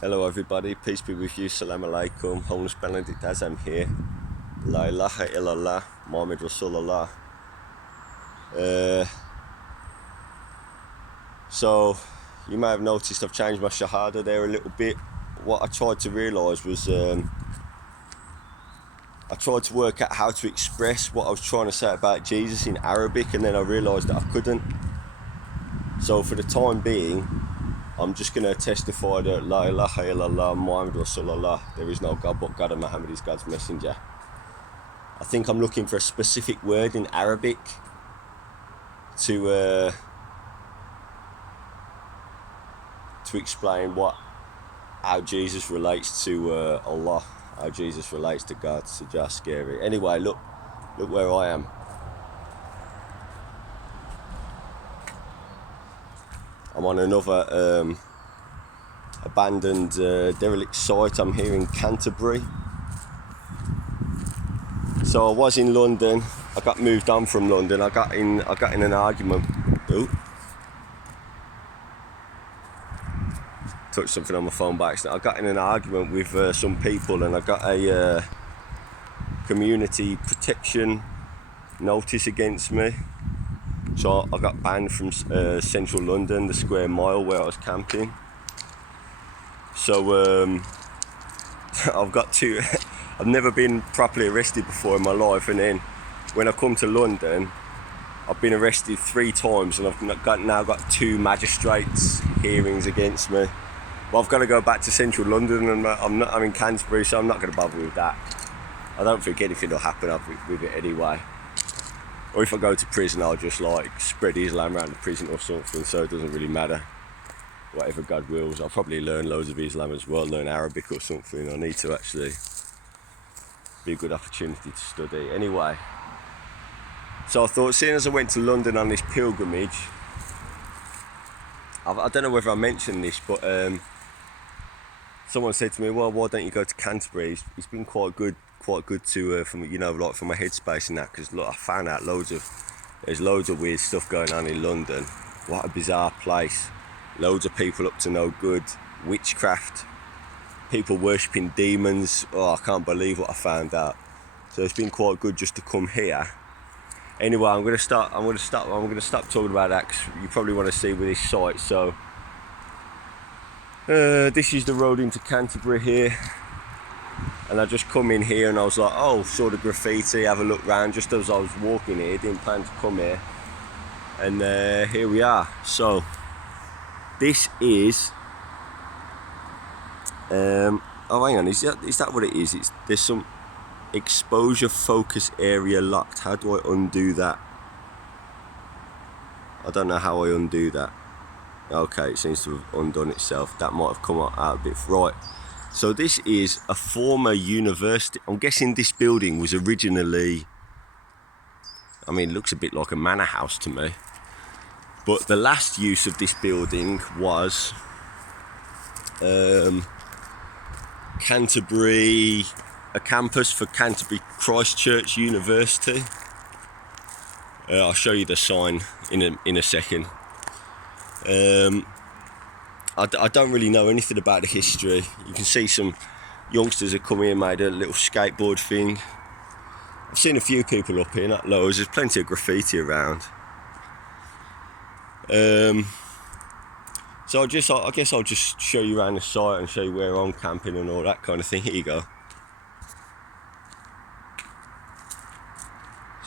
Hello everybody, peace be with you, salam alaikum, homeless Benedict Azam here. La ilaha illallah, Muhammad Rasulullah. So, you may have noticed I've changed my shahada there a little bit. What I tried to realise was, I tried to work out how to express what I was trying to say about Jesus in Arabic, and then I realised that I couldn't. So for the time being, I'm just going to testify that La ilaha illallah, Muhammad Rasulullah, there is no God but God, and Muhammad is God's messenger. I think I'm looking for a specific word in Arabic to explain how Jesus relates to Allah, how Jesus relates to God. It's just scary. Anyway, look where I am. I'm on another abandoned derelict site. I'm here in Canterbury. So I was in London. I got moved on from London. I got in an argument. Ooh. Touched something on my phone by accident. I got in an argument with some people, and I got a community protection notice against me. So I got banned from central London, the square mile where I was camping. So I've got to. I've never been properly arrested before in my life, and then when I come to London, I've been arrested 3 times, and I've now got 2 magistrates hearings against me. But I've got to go back to central London, and I'm in Canterbury, so I'm not going to bother with that. I don't think anything will happen with it anyway. Or if I go to prison, I'll just spread Islam around the prison or something, so it doesn't really matter. Whatever God wills. I'll probably learn loads of Islam as well, learn Arabic or something. I need to actually. Be a good opportunity to study. Anyway, so I thought, seeing as I went to London on this pilgrimage, I don't know whether I mentioned this, but someone said to me, well, why don't you go to Canterbury? It's been quite good to for my headspace and that, because look, I found out there's loads of weird stuff going on in London. What a bizarre place. Loads of people up to no good, witchcraft, people worshipping demons. I can't believe what I found out. So it's been quite good just to come here. Anyway, I'm gonna stop talking about that, because you probably want to see with this site. So this is the road into Canterbury here, and I just come in here and I was like, oh, saw the graffiti, have a look round just as I was walking here. Didn't plan to come here, and here we are. So this is oh, hang on, is that what it is? There's some exposure focus area locked. How do I undo that? I don't know how I undo that. Okay, it seems to have undone itself. That might have come out a bit right. So this is a former university. I'm guessing this building was originally, it looks a bit like a manor house to me. But the last use of this building was Canterbury, a campus for Canterbury Christchurch University. I'll show you the sign in a second. I don't really know anything about the history. You can see some youngsters have come here and made a little skateboard thing. I've seen a few people up here, not loads. There's plenty of graffiti around. So I guess I'll just show you around the site and show you where I'm camping and all that kind of thing. Here you go.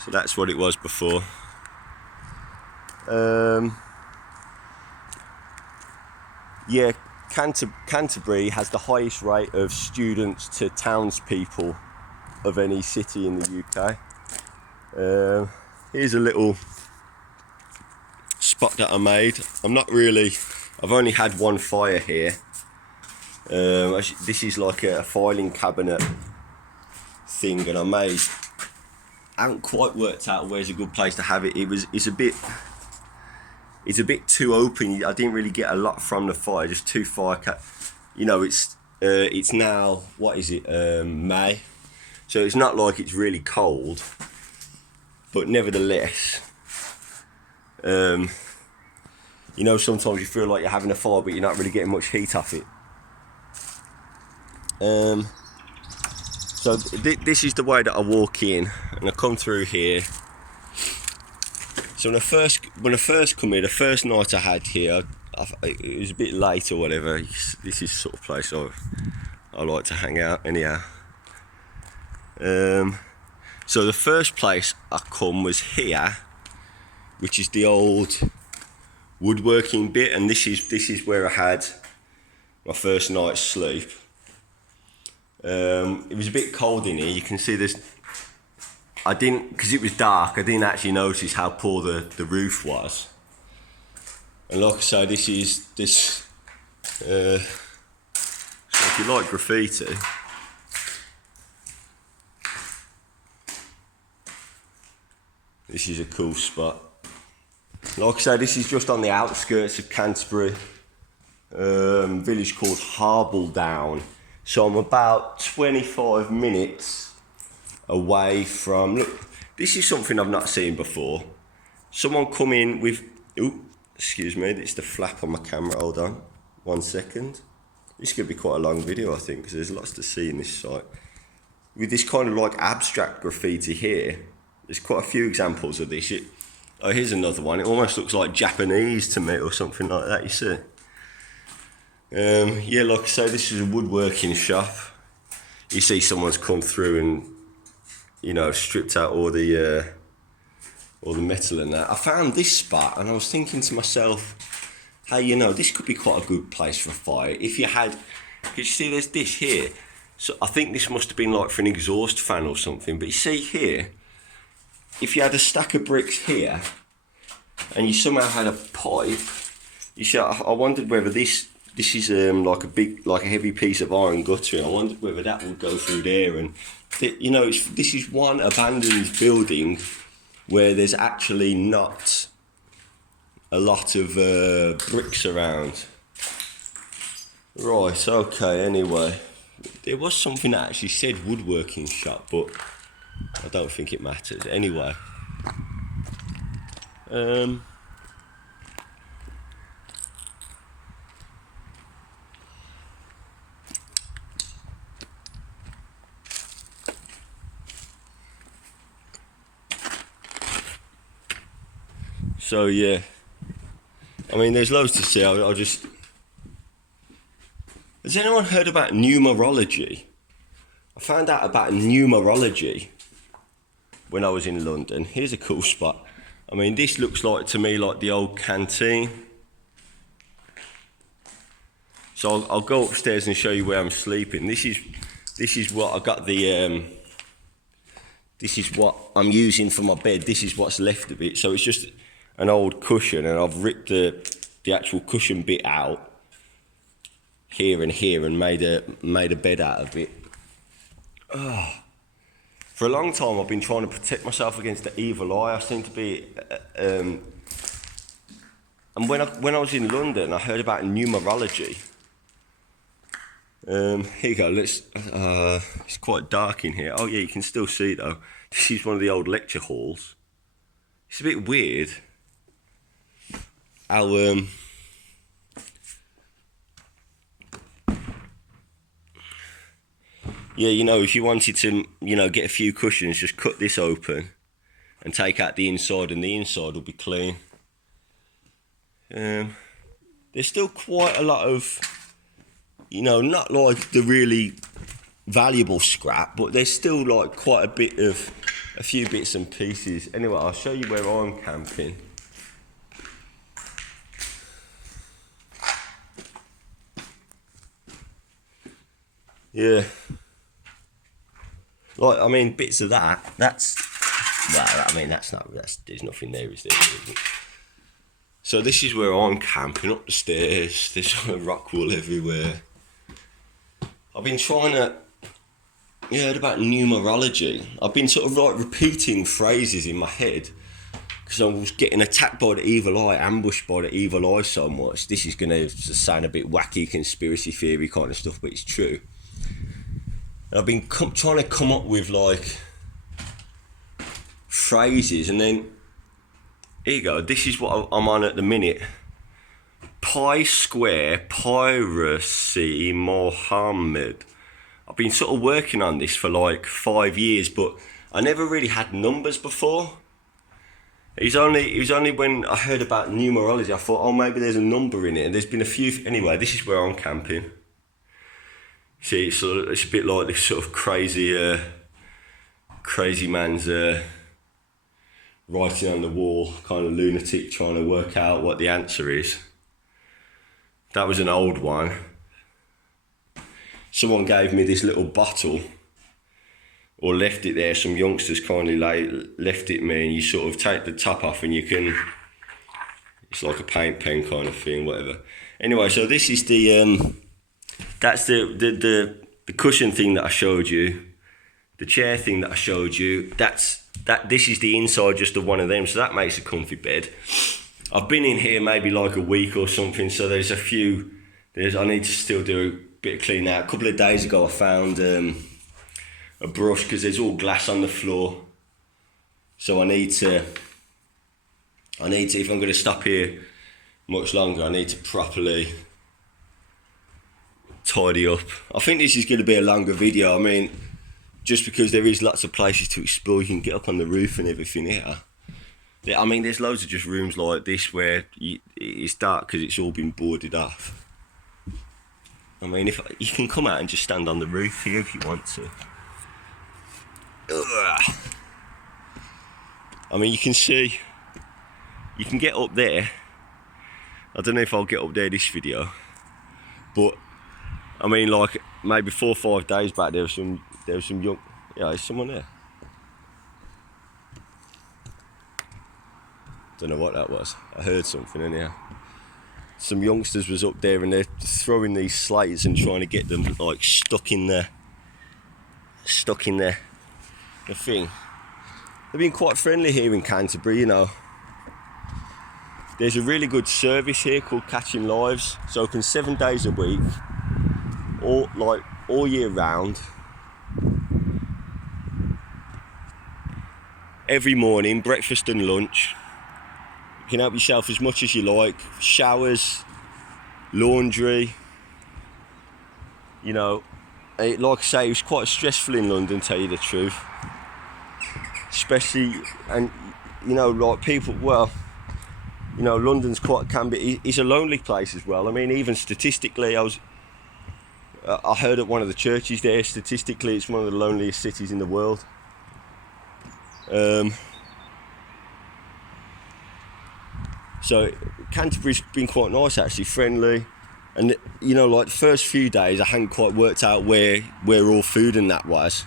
So that's what it was before. Yeah, Canterbury has the highest rate of students to townspeople of any city in the UK. Here's a little spot that I made. I've only had one fire here. This is like a filing cabinet thing, and I haven't quite worked out where's a good place to have it. It's a bit too open. I didn't really get a lot from the fire, just 2 fire it's now, what is it, May, so it's not like it's really cold, but nevertheless, sometimes you feel like you're having a fire but you're not really getting much heat off it. So this is the way that I walk in, and I come through here. So when I first come here, the first night I had here, it was a bit late or whatever. This is the sort of place I like to hang out anyhow. So the first place I come was here, which is the old woodworking bit, and this is where I had my first night's sleep. It was a bit cold in here. You can see this. I didn't, because it was dark, I didn't actually notice how poor the roof was. And like I say, so if you like graffiti, this is a cool spot. Like I say, this is just on the outskirts of Canterbury, village called Harbledown. So I'm about 25 minutes away from, look, this is something I've not seen before. Someone come in with, excuse me, it's the flap on my camera, hold on, 1 second. This is going to be quite a long video, I think, because there's lots to see in this site. With this kind of like abstract graffiti here, there's quite a few examples of this. Oh, here's another one. It almost looks like Japanese to me or something like that, you see. Yeah, like I say, this is a woodworking shop. You see someone's come through and, you know, stripped out all the metal and that. I found this spot and I was thinking to myself, hey, you know, this could be quite a good place for a fire. If you had, because you see there's this here. So I think this must have been like for an exhaust fan or something. But you see here, if you had a stack of bricks here and you somehow had a pipe, you see, I wondered whether this is like a heavy piece of iron guttering. I wondered whether that would go through there. And you know, this is one abandoned building where there's actually not a lot of bricks around. Right, okay, anyway. There was something that actually said woodworking shop, but I don't think it matters. Anyway. So yeah, I mean, there's loads to see. I'll just. Has anyone heard about numerology? I found out about numerology when I was in London. Here's a cool spot. I mean, this looks like to me like the old canteen. So I'll go upstairs and show you where I'm sleeping. This is what I got the. This is what I'm using for my bed. This is what's left of it. So it's just an old cushion, and I've ripped the actual cushion bit out here and here and made a bed out of it. Oh. For a long time I've been trying to protect myself against the evil eye. I seem to be and when I was in London I heard about numerology. Here you go, it's quite dark in here. Oh yeah, you can still see though. This is one of the old lecture halls. It's a bit weird how yeah, you know, if you wanted to, you know, get a few cushions, just cut this open and take out the inside, and the inside will be clean. There's still quite a lot of, you know, not like the really valuable scrap, but there's still like quite a few bits and pieces. Anyway, I'll show you where I'm camping. Yeah. Like, I mean, bits of that's, well, I mean, there's nothing there, is there? So this is where I'm camping, up the stairs. There's rock wool everywhere. I've been trying to, you heard about numerology. I've been sort of like repeating phrases in my head because I was getting attacked by the evil eye, ambushed by the evil eye so much. This is going to sound a bit wacky, conspiracy theory kind of stuff, but it's true. And I've been trying to come up with like phrases, and then here you go. This is what I'm on at the minute. Pi square piracy Mohammed. I've been sort of working on this for like 5 years, but I never really had numbers before. It was only when I heard about numerology, I thought, oh, maybe there's a number in it. And there's been a few. Anyway, this is where I'm camping. See, it's a bit like this sort of crazy man's writing on the wall, kind of lunatic trying to work out what the answer is. That was an old one. Someone gave me this little bottle, or left it there. Some youngsters kindly left it me, and you sort of take the top off and you can, it's like a paint pen kind of thing, whatever. Anyway, so this is the, that's the cushion thing that I showed you, the chair thing that I showed you, this is the inside just of one of them, so that makes a comfy bed. I've been in here maybe like a week or something, so there's a few, I need to still do a bit of cleaning out. A couple of days ago I found a brush, because there's all glass on the floor, so I need to, if I'm going to stop here much longer, I need to properly tidy up. I think this is going to be a longer video. I mean, just because there is lots of places to explore, you can get up on the roof and everything here. I mean, there's loads of just rooms like this where it's dark because it's all been boarded off. I mean, if you can come out and just stand on the roof here if you want to. Ugh. I mean, you can see, you can get up there. I don't know if I'll get up there this video, but I mean, like maybe 4 or 5 days back, there was some young, yeah, there's someone there. Don't know what that was. I heard something anyhow. Some youngsters was up there and they're throwing these slates and trying to get them like stuck in the thing. They've been quite friendly here in Canterbury, you know. There's a really good service here called Catching Lives. It's open 7 days a week, all year round. Every morning, breakfast and lunch. You can help yourself as much as you like. Showers, laundry. You know, like I say, it was quite stressful in London, tell you the truth. Especially, and you know, like people, well, you know, London's it's a lonely place as well. I mean, even statistically, I heard at one of the churches there, statistically, it's one of the loneliest cities in the world. So Canterbury's been quite nice actually, friendly, and you know, like the first few days I hadn't quite worked out where all food and that was,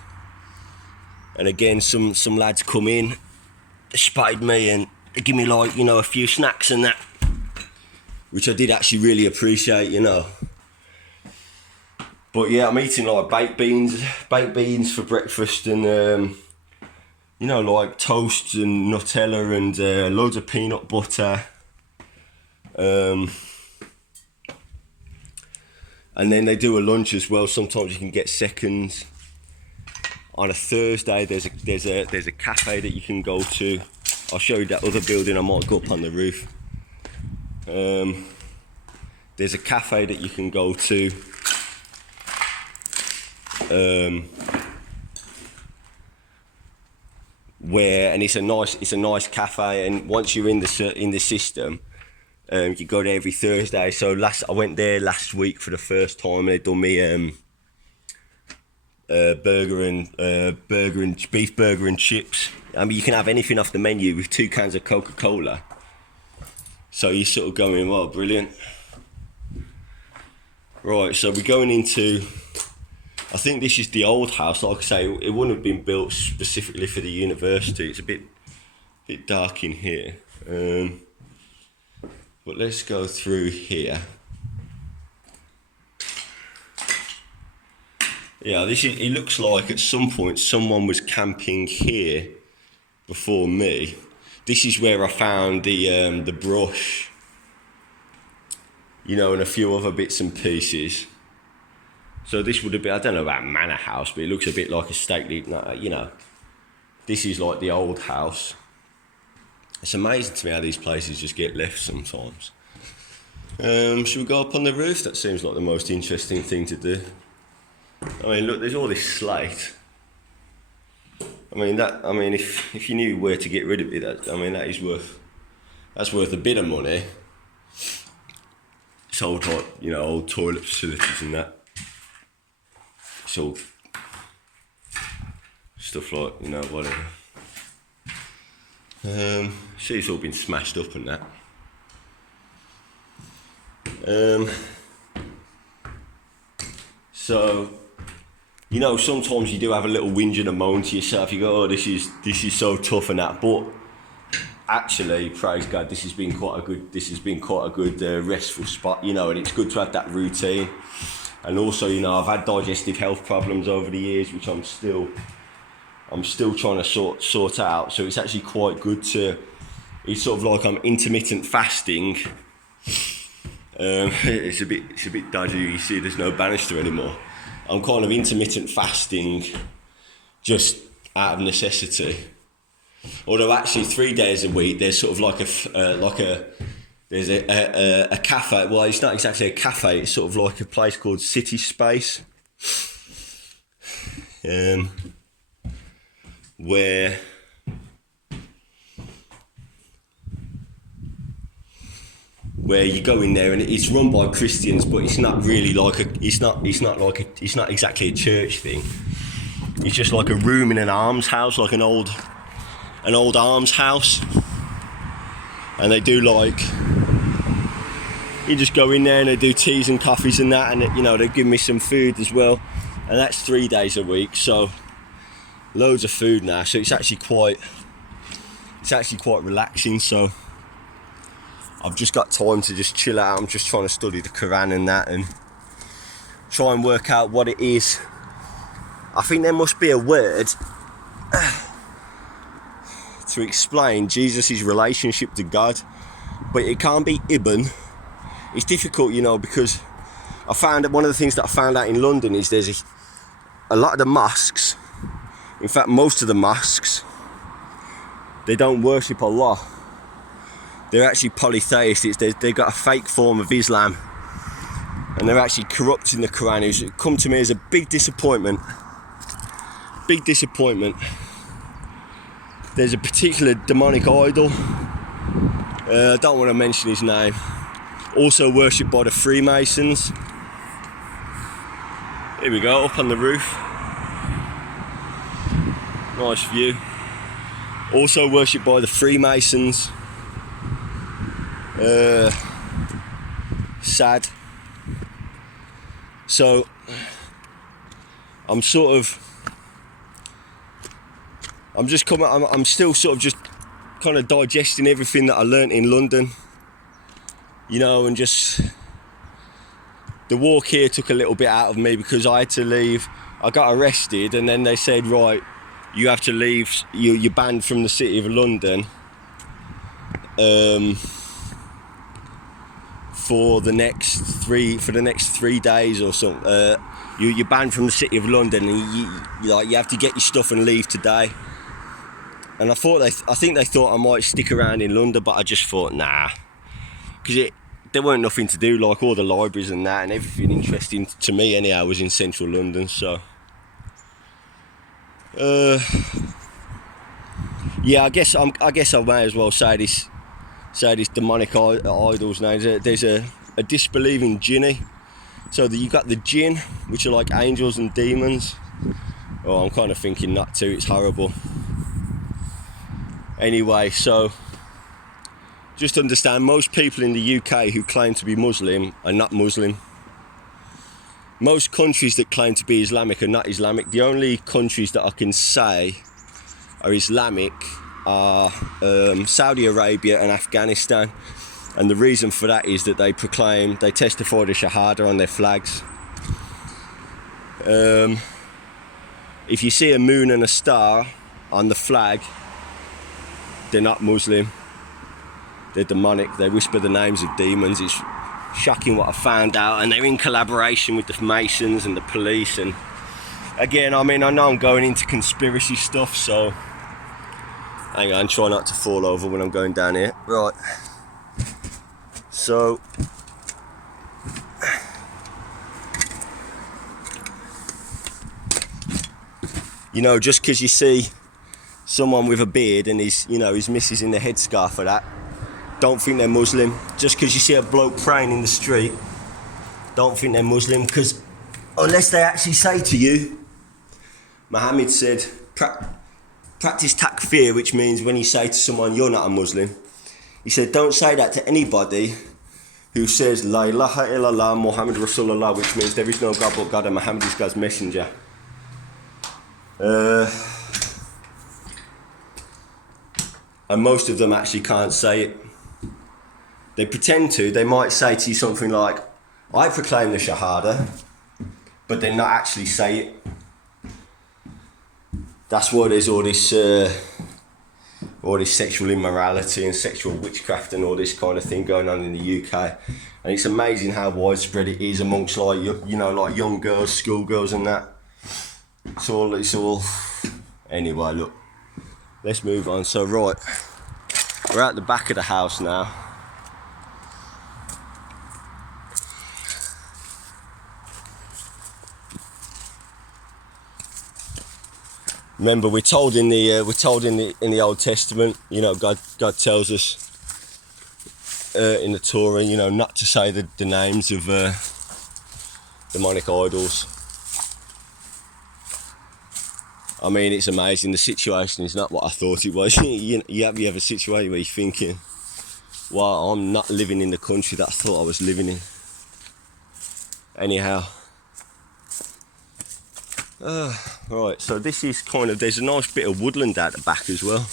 and again some lads come in, they spotted me and they give me like, you know, a few snacks and that, which I did actually really appreciate, you know. But yeah, I'm eating like baked beans for breakfast, and you know, like toast and Nutella and loads of peanut butter. And then they do a lunch as well. Sometimes you can get seconds. On a Thursday, there's a cafe that you can go to. I'll show you that other building. I might go up on the roof. There's a cafe that you can go to. And it's a nice cafe, and once you're in the system, you go there every Thursday. So I went there last week for the first time, and they done me beef burger and chips. I mean, you can have anything off the menu with 2 cans of Coca-Cola. So you're sort of going, well, brilliant. Right, so we're going into, I think this is the old house. Like I say, it wouldn't have been built specifically for the university. It's a bit dark in here. But let's go through here. Yeah, it looks like at some point someone was camping here before me. This is where I found the brush, you know, and a few other bits and pieces. So this would have been, I don't know about manor house, but it looks a bit like a stately, you know. This is like the old house. It's amazing to me how these places just get left sometimes. Should we go up on the roof? That seems like the most interesting thing to do. I mean, look, there's all this slate. I mean, if you knew where to get rid of it, that's worth a bit of money. It's old, old toilet facilities and that. It's all stuff like, whatever. See, it's all been smashed up and that. So, sometimes you do have a little whinge and a moan to yourself. You go, oh, this is so tough and that. But actually, praise God, this has been quite a good restful spot, and it's good to have that routine. And also, I've had digestive health problems over the years, which I'm still trying to sort out. So it's actually quite good it's sort of like I'm intermittent fasting. It's a bit dodgy. You see, there's no banister anymore. I'm kind of intermittent fasting, just out of necessity. Although actually 3 days a week, there's sort of there's a cafe. Well, it's not exactly a cafe. It's sort of like a place called City Space, where you go in there and it's run by Christians, but it's not really it's not exactly a church thing. It's just like a room in an almshouse, like an old almshouse. And they do you just go in there and they do teas and coffees and that, and they give me some food as well. And that's 3 days a week, so loads of food now. So it's actually quite relaxing. So I've just got time to just chill out. I'm just trying to study the Quran and that, and try and work out what it is. I think there must be a word to explain Jesus' relationship to God, but it can't be Ibn. It's difficult, because I found that one of the things that I found out in London is there's a lot of the mosques, in fact most of the mosques, they don't worship Allah. They're actually polytheists. They've got a fake form of Islam, and they're actually corrupting the Quran. It's come to me as a big disappointment. There's a particular demonic idol, I don't want to mention his name, also worshipped by the Freemasons. Here we go, up on the roof. Nice view. Also worshipped by the Freemasons. Sad. So I'm still sort of just kind of digesting everything that I learnt in London, and just the walk here took a little bit out of me because I had to leave. I got arrested and then they said, right, you have to leave, you're banned from the City of London for the next 3 days or something. You're banned from the City of London, and you have to get your stuff and leave today. And I think they thought I might stick around in London, but I just thought nah, because there weren't nothing to do. Like all the libraries and that, and everything interesting to me anyhow was in central London. So yeah, I guess I may as well say this demonic idol's name. There's a disbelieving jinni. So you've got the jinn, which are like angels and demons. Oh, I'm kind of thinking not to. It's horrible. Anyway, so just understand, most people in the UK who claim to be Muslim are not Muslim. Most countries that claim to be Islamic are not Islamic. The only countries that I can say are Islamic are Saudi Arabia and Afghanistan. And the reason for that is that they testify to Shahada on their flags. If you see a moon and a star on the flag, they're not Muslim. They're demonic. They whisper the names of demons. It's shocking what I found out. And they're in collaboration with the Masons and the police. And again, I know I'm going into conspiracy stuff, so hang on, try not to fall over when I'm going down here. Right. So You know, just because you see someone with a beard and his missus in the headscarf for that, don't think they're Muslim. Just because you see a bloke praying in the street, don't think they're Muslim, because unless they actually say to you, Muhammad said, practice takfir, which means when you say to someone you're not a Muslim, he said don't say that to anybody who says La ilaha illallah Muhammad Rasulullah, which means there is no God but God and Muhammad is God's messenger. And most of them actually can't say it. They pretend to. They might say to you something like, I proclaim the Shahada, but then not actually say it. That's why there's all this sexual immorality and sexual witchcraft and all this kind of thing going on in the UK. And it's amazing how widespread it is amongst like young girls, schoolgirls and that. It's all. Anyway, look, let's move on. So right, we're at the back of the house now. Remember, we're told in the Old Testament, God tells us in the Torah, not to say the names of demonic idols. I mean, it's amazing. The situation is not what I thought it was. you have a situation where you're thinking, well, I'm not living in the country that I thought I was living in. Anyhow. Right, so this is there's a nice bit of woodland at the back as well.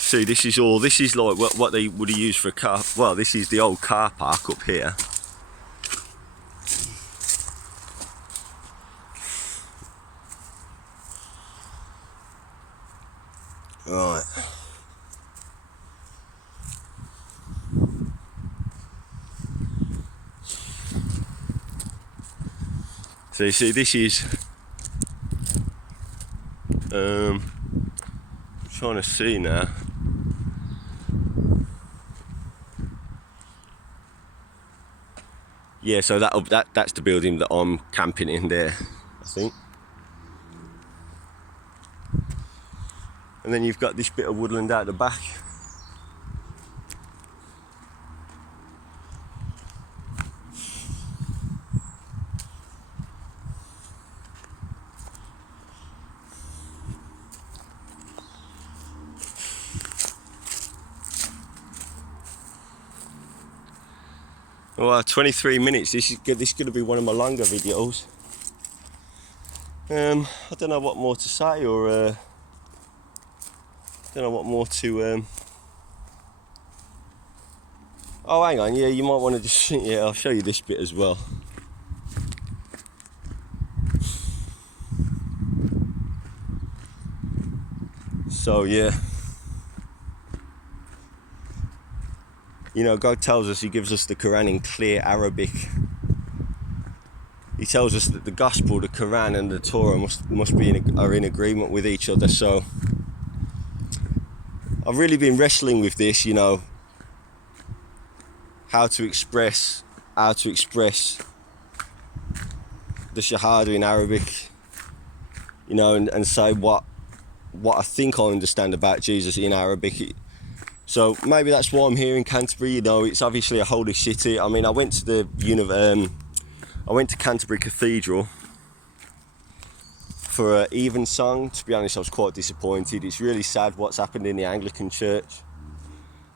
See, this is like what they would have used for a car. Well, this is the old car park up here. Right. So you see, this is I'm trying to see now. Yeah, so that's the building that I'm camping in there, I think. And then you've got this bit of woodland out the back. Well, 23 minutes. This is going to be one of my longer videos. I don't know what more to say, or don't know what more to. Oh, hang on. Yeah, you might want to just. Yeah, I'll show you this bit as well. So yeah. God tells us, He gives us the Quran in clear Arabic. He tells us that the Gospel, the Quran and the Torah must be are in agreement with each other. So I've really been wrestling with this, how to express the Shahada in Arabic, and say what I think I understand about Jesus in Arabic. So maybe that's why I'm here in Canterbury. It's obviously a holy city. I mean, I went to Canterbury Cathedral for an evensong. To be honest, I was quite disappointed. It's really sad what's happened in the Anglican Church.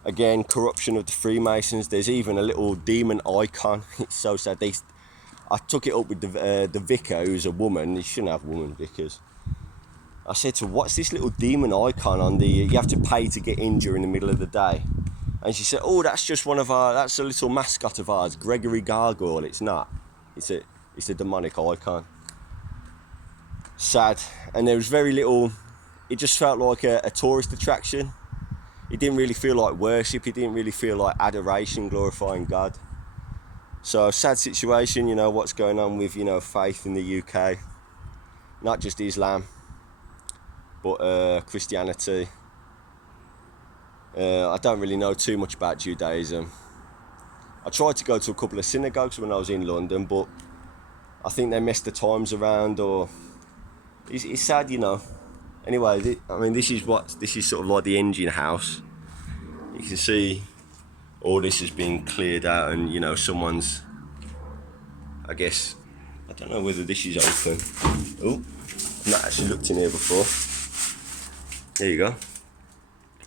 Again, corruption of the Freemasons. There's even a little demon icon. It's so sad. I took it up with the vicar, who's a woman. You shouldn't have woman vicars. I said to her, what's this little demon icon on you have to pay to get in during the middle of the day? And she said, oh, that's just that's a little mascot of ours, Gregory Gargoyle. It's not. It's a demonic icon. Sad. And there was very little, it just felt like a tourist attraction. It didn't really feel like worship. It didn't really feel like adoration, glorifying God. So sad situation, what's going on with, faith in the UK. Not just Islam, but Christianity. I don't really know too much about Judaism. I tried to go to a couple of synagogues when I was in London, but I think they messed the times around, or it's sad, you know. Anyway, I mean, this is sort of like the engine house. You can see all this has been cleared out, and you know, someone's, I guess, I don't know whether this is open. Oh, I've not actually looked in here before. There you go.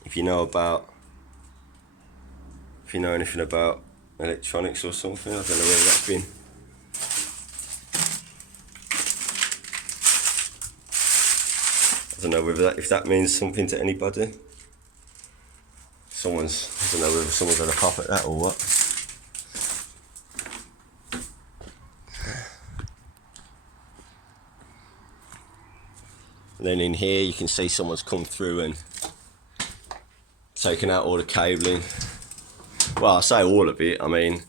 If you know anything about electronics or something, I don't know whether that's been. I don't know whether if that means something to anybody. I don't know whether someone's got a pop at that or what. And then in here you can see someone's come through and taken out all the cabling. Well, I say all of it, I mean,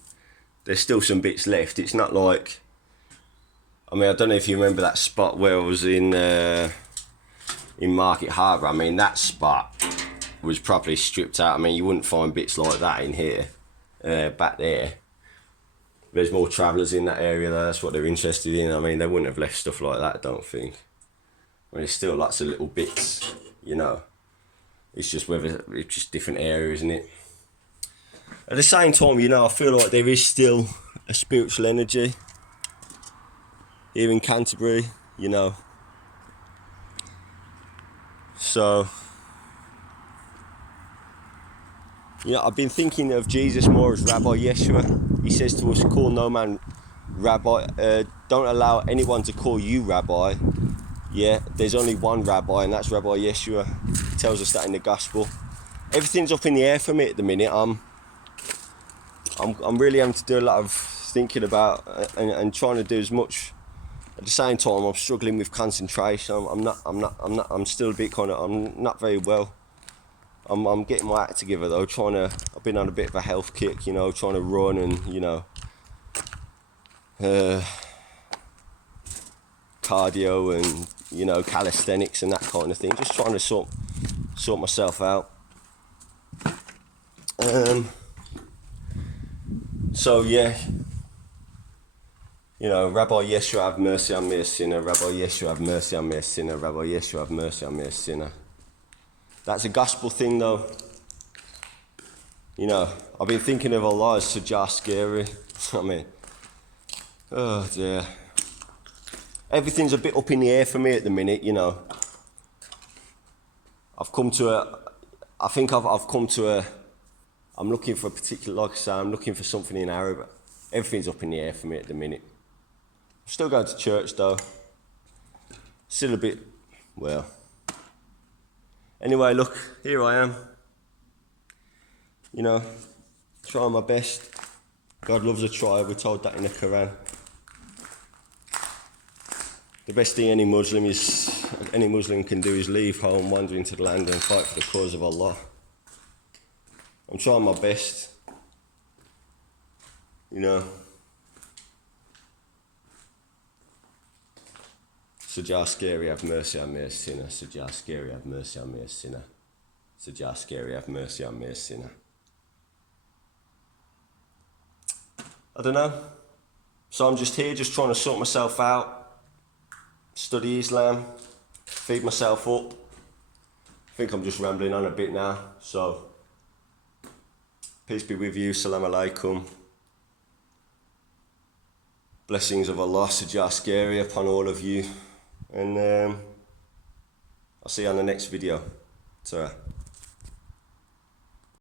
there's still some bits left. It's not like, I mean, I don't know if you remember that spot where I was in Market Harbour. I mean, that spot was properly stripped out. I mean, you wouldn't find bits like that in here, back there. There's more travellers in that area though, that's what they're interested in. I mean, they wouldn't have left stuff like that, I don't think. I mean, there's still lots of little bits, you know. It's just different areas, isn't it? At the same time, you know, I feel like there is still a spiritual energy here in Canterbury, you know. So, you know, I've been thinking of Jesus more as Rabbi Yeshua. He says to us, call no man Rabbi, don't allow anyone to call you Rabbi. Yeah, there's only one Rabbi, and that's Rabbi Yeshua. He tells us that in the Gospel. Everything's up in the air for me at the minute. I'm really having to do a lot of thinking about and trying to do as much. At the same time, I'm struggling with concentration. I'm still a bit I'm not very well. I'm getting my act together though. I've been on a bit of a health kick, you know, trying to run and, you know, cardio and, you know, calisthenics and that kind of thing. Just trying to sort myself out. So yeah, you know, Rabbi Yeshua, have mercy on me, a sinner. Rabbi Yeshua, have mercy on me, a sinner. Rabbi Yeshua, have mercy on me, a sinner. That's a gospel thing though. You know, I've been thinking of Allah as Sajah scary. I mean, oh dear. Everything's a bit up in the air for me at the minute, you know. I'm looking for a particular, like I say, I'm looking for something in Arabic. Everything's up in the air for me at the minute. I'm still going to church though. Still a bit, well. Anyway, look, here I am. You know, trying my best. God loves a try, we're told that in the Quran. The best thing any Muslim can do is leave home, wander into the land and fight for the cause of Allah. I'm trying my best, you know. Sajah scary, have mercy on me, a sinner. Sajah scary, have mercy on me, a sinner. Sajah scary, have mercy on me, a sinner. I don't know. So I'm just here, just trying to sort myself out, study Islam, feed myself up. I think I'm just rambling on a bit now, so peace be with you, salam alaikum. Blessings of Allah, Sajah scary upon all of you. And I'll see you on the next video. Ta-ra.